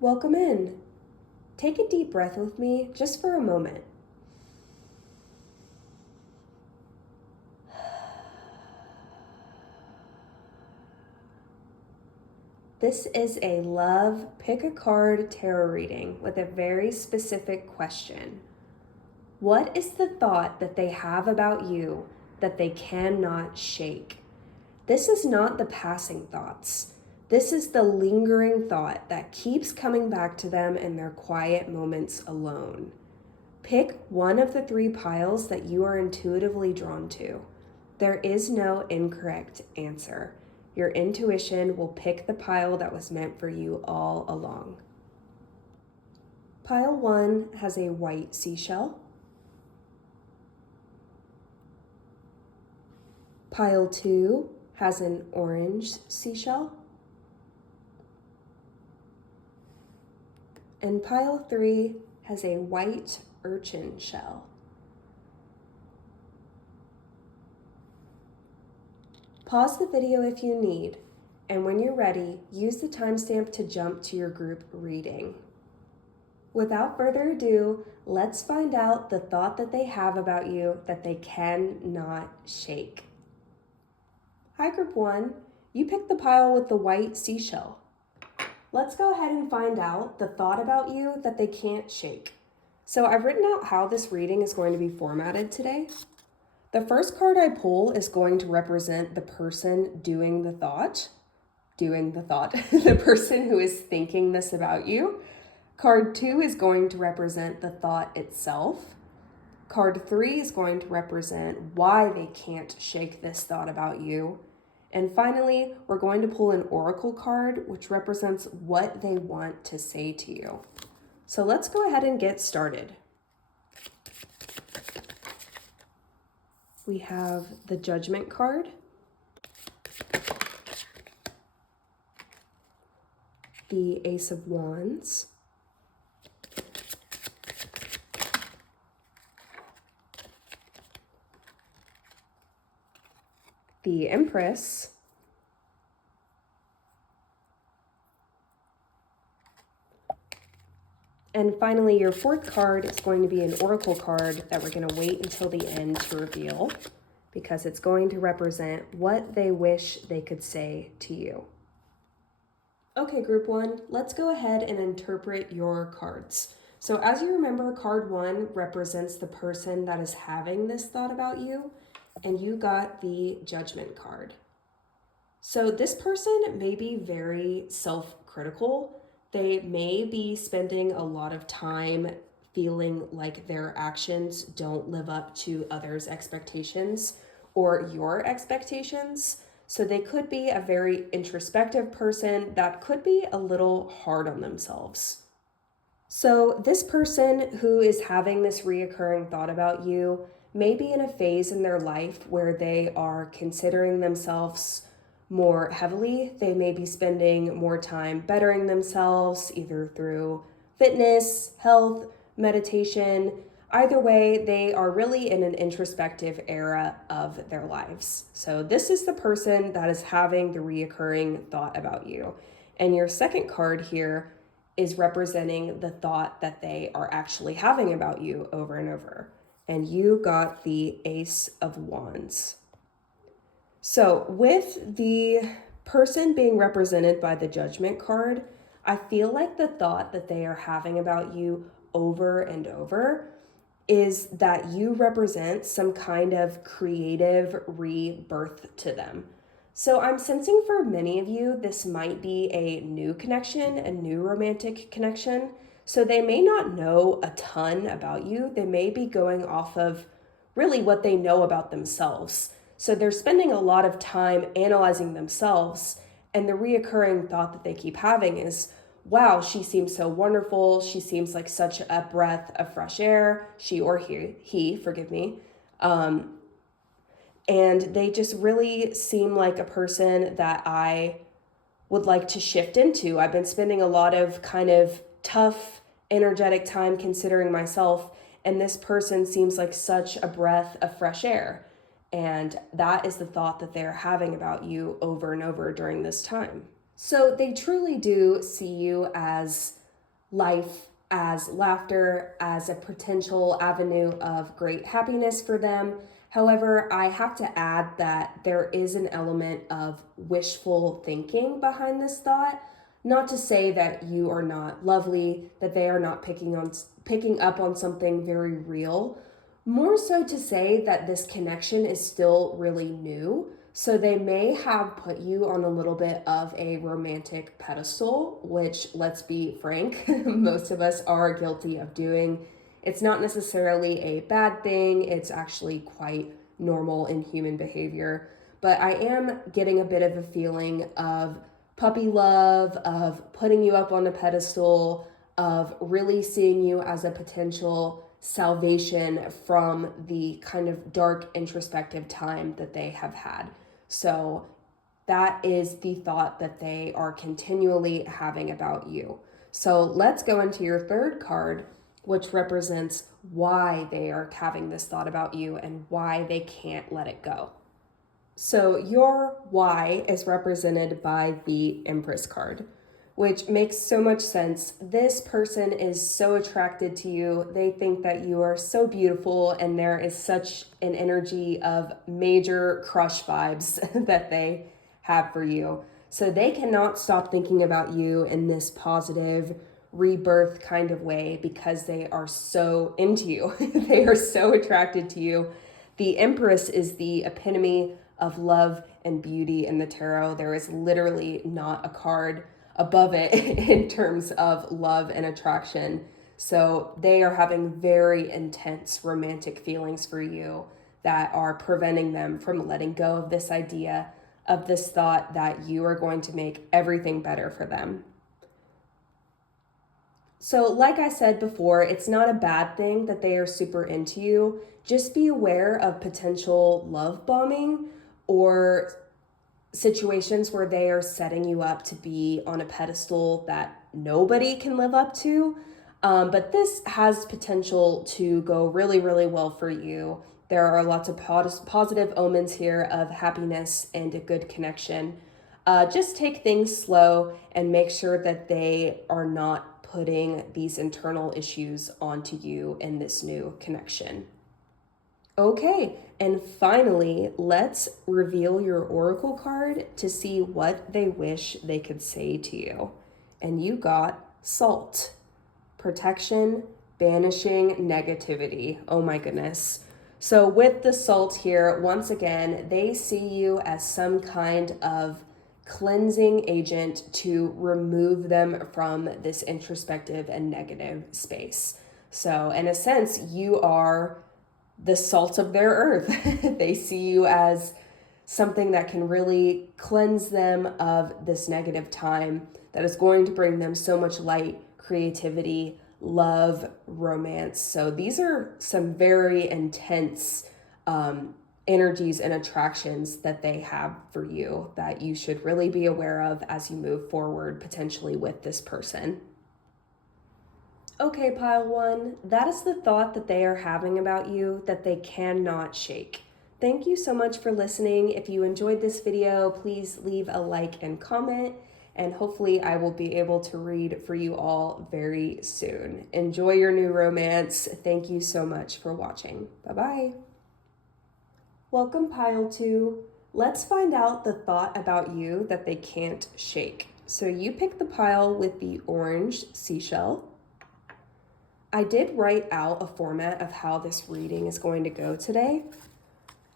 Welcome in. Take a deep breath with me just for a moment. This is a love pick a card tarot reading with a very specific question. What is the thought that they have about you that they cannot shake? This is not the passing thoughts. This is the lingering thought that keeps coming back to them in their quiet moments alone. Pick one of the three piles that you are intuitively drawn to. There is no incorrect answer. Your intuition will pick the pile that was meant for you all along. Pile 1 has a white seashell. Pile 2 has an orange seashell. And pile 3 has a white urchin shell. Pause the video if you need, and when you're ready, use the timestamp to jump to your group reading. Without further ado, let's find out the thought that they have about you that they cannot shake. Hi, Group 1. You picked the pile with the white seashell. Let's go ahead and find out the thought about you that they can't shake. So I've written out how this reading is going to be formatted today. The first card I pull is going to represent the person doing the thought, the person who is thinking this about you. Card 2 is going to represent the thought itself. Card 3 is going to represent why they can't shake this thought about you. And finally, we're going to pull an oracle card, which represents what they want to say to you. So let's go ahead and get started. We have the Judgment card, the Ace of Wands, the Empress, and finally your fourth card is going to be an oracle card that we're going to wait until the end to reveal because it's going to represent what they wish they could say to you. Okay, Group 1, let's go ahead and interpret your cards. So as you remember, card 1 represents the person that is having this thought about you, and you got the Judgment card. So this person may be very self-critical. They may be spending a lot of time feeling like their actions don't live up to others' expectations or your expectations. So they could be a very introspective person that could be a little hard on themselves. So this person who is having this reoccurring thought about you may be in a phase in their life where they are considering themselves more heavily. They may be spending more time bettering themselves, either through fitness, health, meditation. Either way, they are really in an introspective era of their lives. So this is the person that is having the reoccurring thought about you. And your second card here is representing the thought that they are actually having about you over and over. And you got the Ace of Wands. So with the person being represented by the Judgment card, I feel like the thought that they are having about you over and over is that you represent some kind of creative rebirth to them. So I'm sensing for many of you, this might be a new connection, a new romantic connection. So they may not know a ton about you. They may be going off of really what they know about themselves. So they're spending a lot of time analyzing themselves. And the reoccurring thought that they keep having is, wow, she seems so wonderful. She seems like such a breath of fresh air. She or he, forgive me. And they just really seem like a person that I would like to shift into. I've been spending a lot of kind of tough, energetic time considering myself, and this person seems like such a breath of fresh air. And that is the thought that they're having about you over and over during this time. So they truly do see you as life as laughter, as a potential avenue of great happiness for them. However, I have to add that there is an element of wishful thinking behind this thought. Not to say that you are not lovely, that they are not picking up on something very real. More so to say that this connection is still really new. So they may have put you on a little bit of a romantic pedestal, which, let's be frank, most of us are guilty of doing. It's not necessarily a bad thing. It's actually quite normal in human behavior. But I am getting a bit of a feeling of puppy love, of putting you up on a pedestal, of really seeing you as a potential salvation from the kind of dark introspective time that they have had. So that is the thought that they are continually having about you. So let's go into your third card, which represents why they are having this thought about you and why they can't let it go. So your why is represented by the Empress card, which makes so much sense. This person is so attracted to you. They think that you are so beautiful, and there is such an energy of major crush vibes that they have for you. So they cannot stop thinking about you in this positive rebirth kind of way because they are so into you. They are so attracted to you. The Empress is the epitome of love and beauty in the tarot. There is literally not a card above it in terms of love and attraction. So they are having very intense romantic feelings for you that are preventing them from letting go of this idea, of this thought that you are going to make everything better for them. So like I said before, it's not a bad thing that they are super into you. Just be aware of potential love bombing or situations where they are setting you up to be on a pedestal that nobody can live up to. But this has potential to go really, really well for you. There are lots of positive omens here of happiness and a good connection. Just take things slow and make sure that they are not putting these internal issues onto you in this new connection. Okay, and finally, let's reveal your oracle card to see what they wish they could say to you. And you got Salt, protection, banishing negativity. Oh my goodness. So with the Salt here, once again, they see you as some kind of cleansing agent to remove them from this introspective and negative space. So in a sense, you are the salt of their earth. They see you as something that can really cleanse them of this negative time, that is going to bring them so much light, creativity, love, romance. So these are some very intense energies and attractions that they have for you that you should really be aware of as you move forward potentially with this person. Okay, pile one, that is the thought that they are having about you that they cannot shake. Thank you so much for listening. If you enjoyed this video, please leave a like and comment, and hopefully I will be able to read for you all very soon. Enjoy your new romance. Thank you so much for watching. Bye-bye. Welcome, pile two. Let's find out the thought about you that they can't shake. So you pick the pile with the orange seashell. I did write out a format of how this reading is going to go today.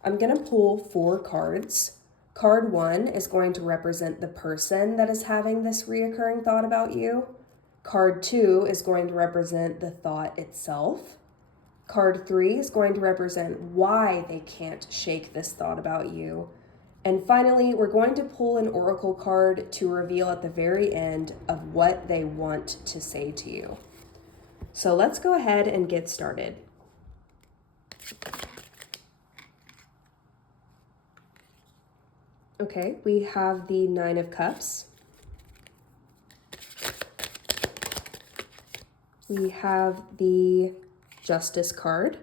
I'm going to pull 4 cards. Card 1 is going to represent the person that is having this reoccurring thought about you. Card 2 is going to represent the thought itself. Card 3 is going to represent why they can't shake this thought about you. And finally, we're going to pull an oracle card to reveal at the very end of what they want to say to you. So let's go ahead and get started. Okay, we have the 9 of Cups. We have the Justice card.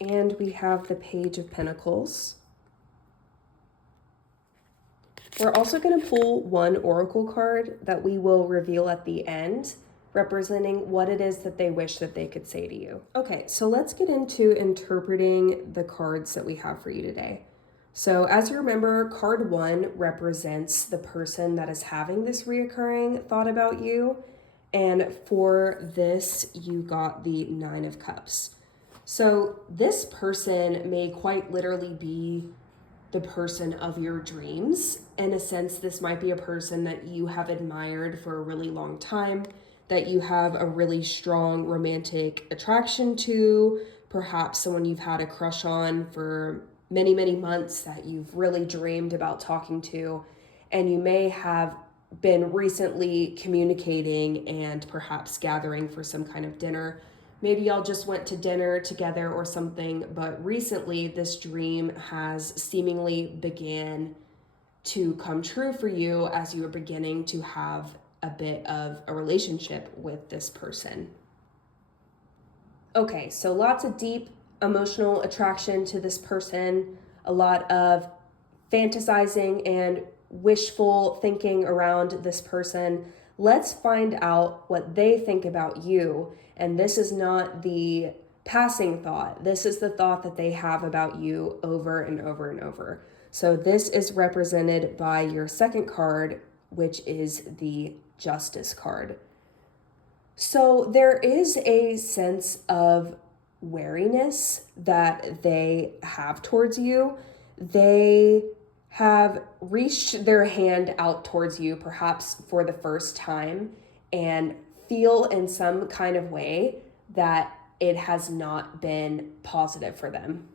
And we have the Page of Pentacles. We're also going to pull one oracle card that we will reveal at the end, representing what it is that they wish that they could say to you. Okay, so let's get into interpreting the cards that we have for you today. So as you remember, card 1 represents the person that is having this reoccurring thought about you. And for this, you got the 9 of Cups. So this person may quite literally be the person of your dreams. In a sense, this might be a person that you have admired for a really long time, that you have a really strong romantic attraction to, perhaps someone you've had a crush on for many, many months that you've really dreamed about talking to, and you may have been recently communicating and perhaps gathering for some kind of dinner. Maybe y'all just went to dinner together or something, but recently this dream has seemingly began to come true for you as you are beginning to have a bit of a relationship with this person. Okay, so lots of deep emotional attraction to this person, a lot of fantasizing and wishful thinking around this person. Let's find out what they think about you. And this is not the passing thought. This is the thought that they have about you over and over and over. So this is represented by your second card, which is the Justice card. So there is a sense of wariness that they have towards you. They have reached their hand out towards you, perhaps for the first time, and feel in some kind of way that it has not been positive for them.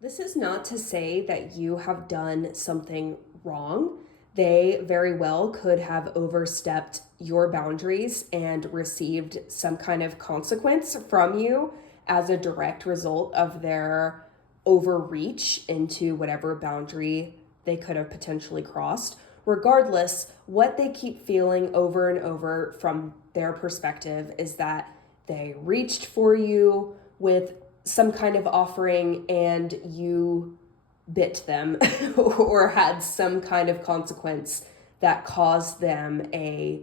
This is not to say that you have done something wrong. They very well could have overstepped your boundaries and received some kind of consequence from you as a direct result of their overreach into whatever boundary they could have potentially crossed. Regardless, what they keep feeling over and over from their perspective is that they reached for you with some kind of offering and you bit them or had some kind of consequence that caused them a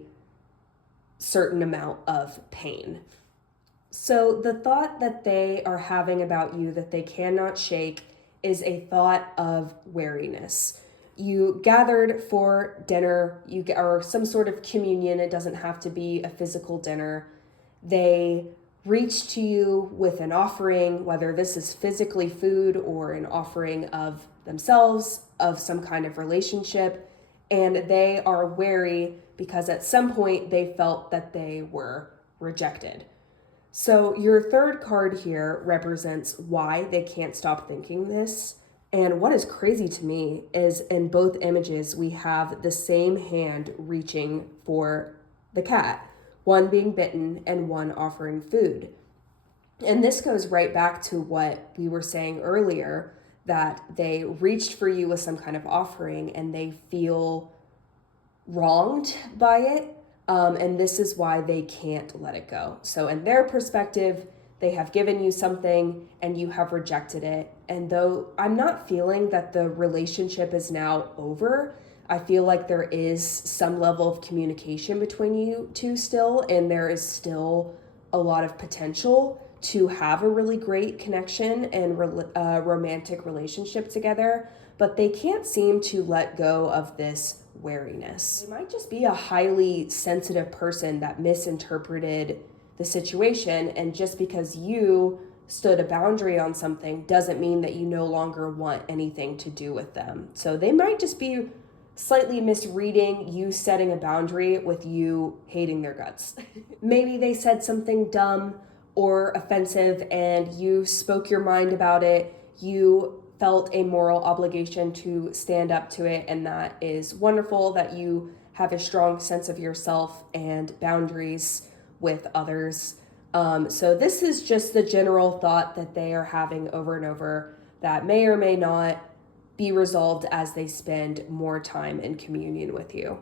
certain amount of pain. So the thought that they are having about you that they cannot shake is a thought of wariness. You gathered for dinner, or some sort of communion. It doesn't have to be a physical dinner. They reach to you with an offering, whether this is physically food or an offering of themselves, of some kind of relationship, and they are wary because at some point they felt that they were rejected. So your third card here represents why they can't stop thinking this. And what is crazy to me is in both images, we have the same hand reaching for the cat, one being bitten and one offering food. And this goes right back to what we were saying earlier, that they reached for you with some kind of offering and they feel wronged by it. And this is why they can't let it go. So in their perspective, they have given you something and you have rejected it. And though I'm not feeling that the relationship is now over, I feel like there is some level of communication between you two still, and there is still a lot of potential to have a really great connection and romantic relationship together, but they can't seem to let go of this wariness. They might just be a highly sensitive person that misinterpreted the situation, and just because you stood a boundary on something doesn't mean that you no longer want anything to do with them. So they might just be slightly misreading you setting a boundary with you hating their guts. Maybe they said something dumb or offensive and you spoke your mind about it. You felt a moral obligation to stand up to it, and that is wonderful that you have a strong sense of yourself and boundaries with others. So this is just the general thought that they are having over and over that may or may not be resolved as they spend more time in communion with you.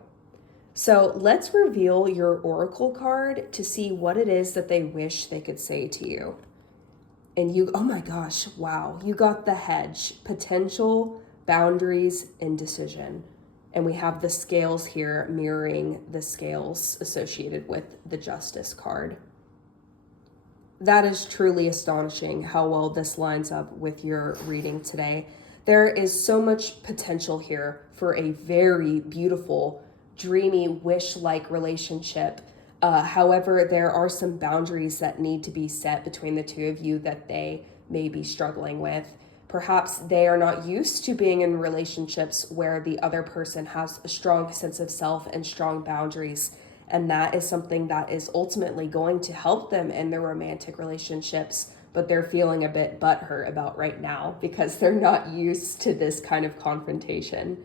So let's reveal your oracle card to see what it is that they wish they could say to you. And you, oh my gosh, wow, you got the hedge, potential, boundaries, and decision. And we have the scales here mirroring the scales associated with the Justice card. That is truly astonishing how well this lines up with your reading today. There is so much potential here for a very beautiful, dreamy, wish-like relationship. However, there are some boundaries that need to be set between the two of you that they may be struggling with. Perhaps they are not used to being in relationships where the other person has a strong sense of self and strong boundaries. And that is something that is ultimately going to help them in their romantic relationships, but they're feeling a bit butthurt about right now because they're not used to this kind of confrontation.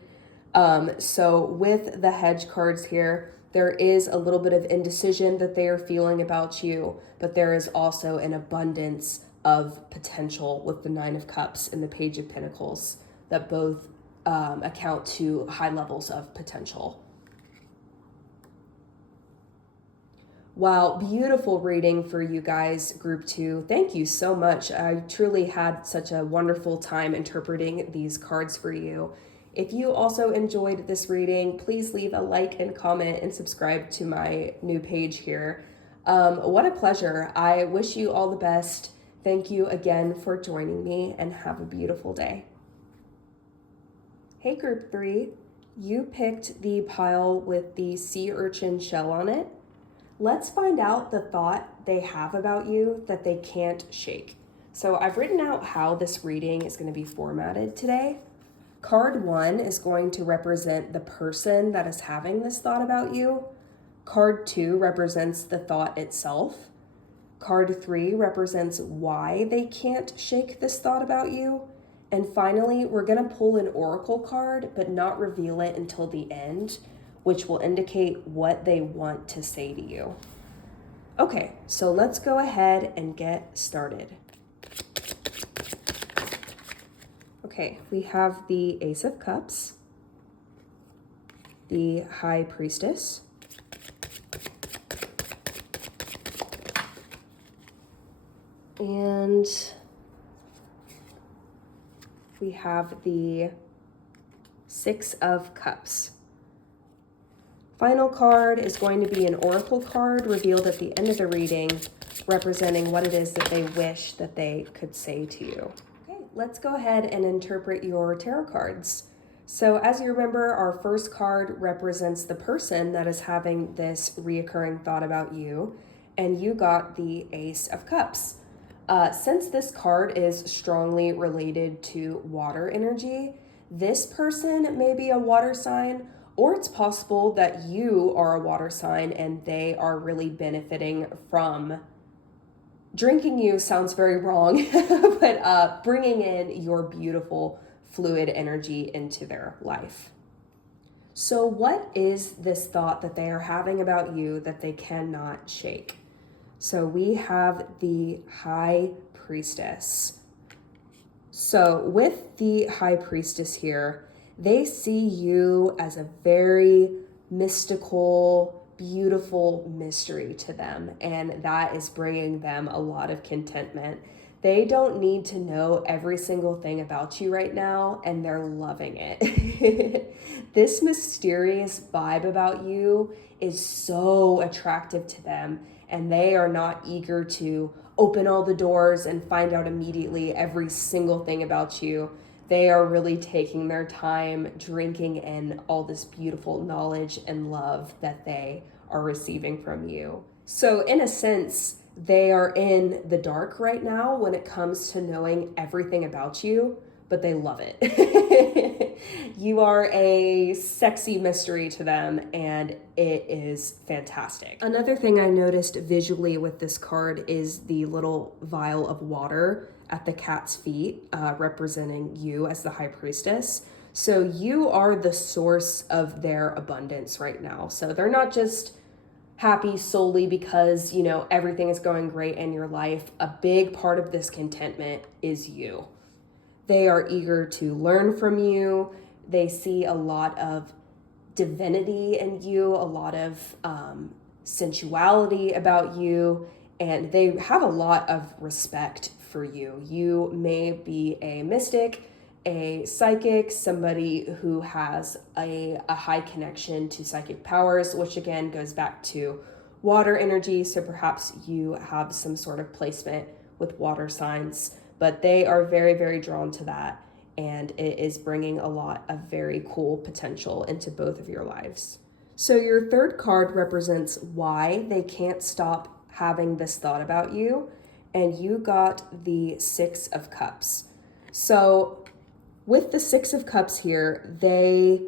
So with the hedge cards here, there is a little bit of indecision that they are feeling about you, but there is also an abundance of potential with the Nine of Cups and the Page of Pentacles that both account to high levels of potential. Wow, beautiful reading for you guys, group 2. Thank you so much. I truly had such a wonderful time interpreting these cards for you. If you also enjoyed this reading, please leave a like and comment and subscribe to my new page here. What a pleasure. I wish you all the best. Thank you again for joining me and have a beautiful day. Hey, group 3, you picked the pile with the sea urchin shell on it. Let's find out the thought they have about you that they can't shake. So I've written out how this reading is going to be formatted today. Card 1 is going to represent the person that is having this thought about you. Card 2 represents the thought itself. Card 3 represents why they can't shake this thought about you. And finally, we're going to pull an oracle card, but not reveal it until the end, which will indicate what they want to say to you. Okay, so let's go ahead and get started. Okay, we have the Ace of Cups, the High Priestess, and we have the Six of Cups. Final card is going to be an oracle card revealed at the end of the reading, representing what it is that they wish that they could say to you. Okay, let's go ahead and interpret your tarot cards. So as you remember, our first card represents the person that is having this reoccurring thought about you, and you got the Ace of Cups. Since this card is strongly related to water energy, this person may be a water sign, or it's possible that you are a water sign and they are really benefiting from drinking you. Sounds very wrong, but bringing in your beautiful fluid energy into their life. So what is this thought that they are having about you that they cannot shake? So we have the High Priestess. So with the High Priestess here, they see you as a very mystical, beautiful mystery to them, and that is bringing them a lot of contentment. They don't need to know every single thing about you right now, and they're loving it. This mysterious vibe about you is so attractive to them, and they are not eager to open all the doors and find out immediately every single thing about you. They are really taking their time drinking in all this beautiful knowledge and love that they are receiving from you. So in a sense, they are in the dark right now when it comes to knowing everything about you, but they love it. You are a sexy mystery to them, and it is fantastic. Another thing I noticed visually with this card is the little vial of water at the cat's feet, representing you as the High Priestess. So you are the source of their abundance right now. So they're not just happy solely because, you know, everything is going great in your life. A big part of this contentment is you. They are eager to learn from you. They see a lot of divinity in you, a lot of sensuality about you, and they have a lot of respect for you. You may be a mystic, a psychic, somebody who has a high connection to psychic powers, which again goes back to water energy. So perhaps you have some sort of placement with water signs, but they are very, very drawn to that. And it is bringing a lot of very cool potential into both of your lives. So your third card represents why they can't stop having this thought about you. And you got the Six of Cups. So with the Six of Cups here, they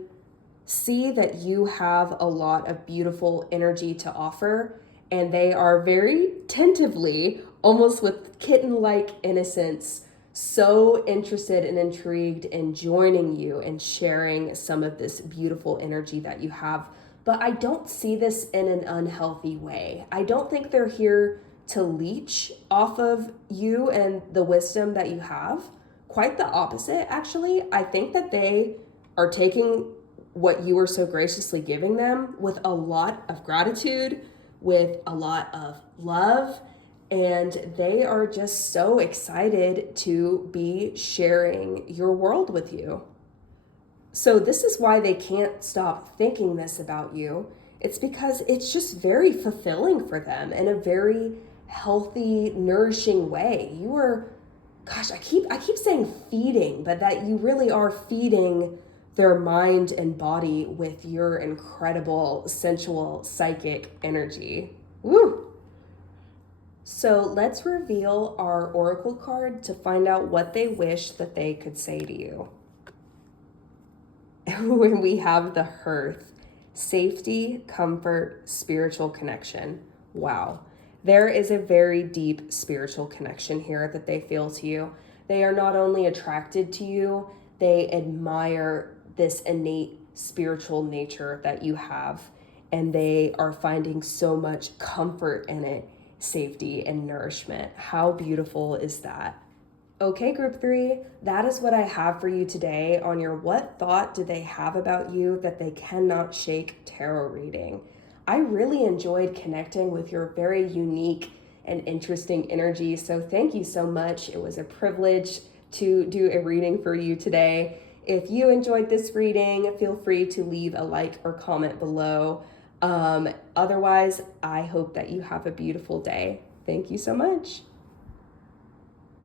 see that you have a lot of beautiful energy to offer, and they are very tentatively, almost with kitten-like innocence, so interested and intrigued in joining you and sharing some of this beautiful energy that you have. But I don't see this in an unhealthy way. I don't think they're here to leech off of you and the wisdom that you have. Quite the opposite, actually. I think that they are taking what you were so graciously giving them with a lot of gratitude, with a lot of love, and they are just so excited to be sharing your world with you. So this is why they can't stop thinking this about you. It's because it's just very fulfilling for them in a very healthy, nourishing way. You are, gosh, I keep saying feeding, but that you really are feeding their mind and body with your incredible, sensual, psychic energy. Woo! So let's reveal our oracle card to find out what they wish that they could say to you. When we have the Hearth, safety, comfort, spiritual connection. Wow. There is a very deep spiritual connection here that they feel to you. They are not only attracted to you, they admire this innate spiritual nature that you have, and they are finding so much comfort in it, safety and nourishment. How beautiful is that? Okay, group 3, that is what I have for you today on your what thought do they have about you that they cannot shake tarot reading. I really enjoyed connecting with your very unique and interesting energy, so thank you so much. It was a privilege to do a reading for you today. If you enjoyed this reading, feel free to leave a like or comment below. Otherwise, I hope that you have a beautiful day. Thank you so much.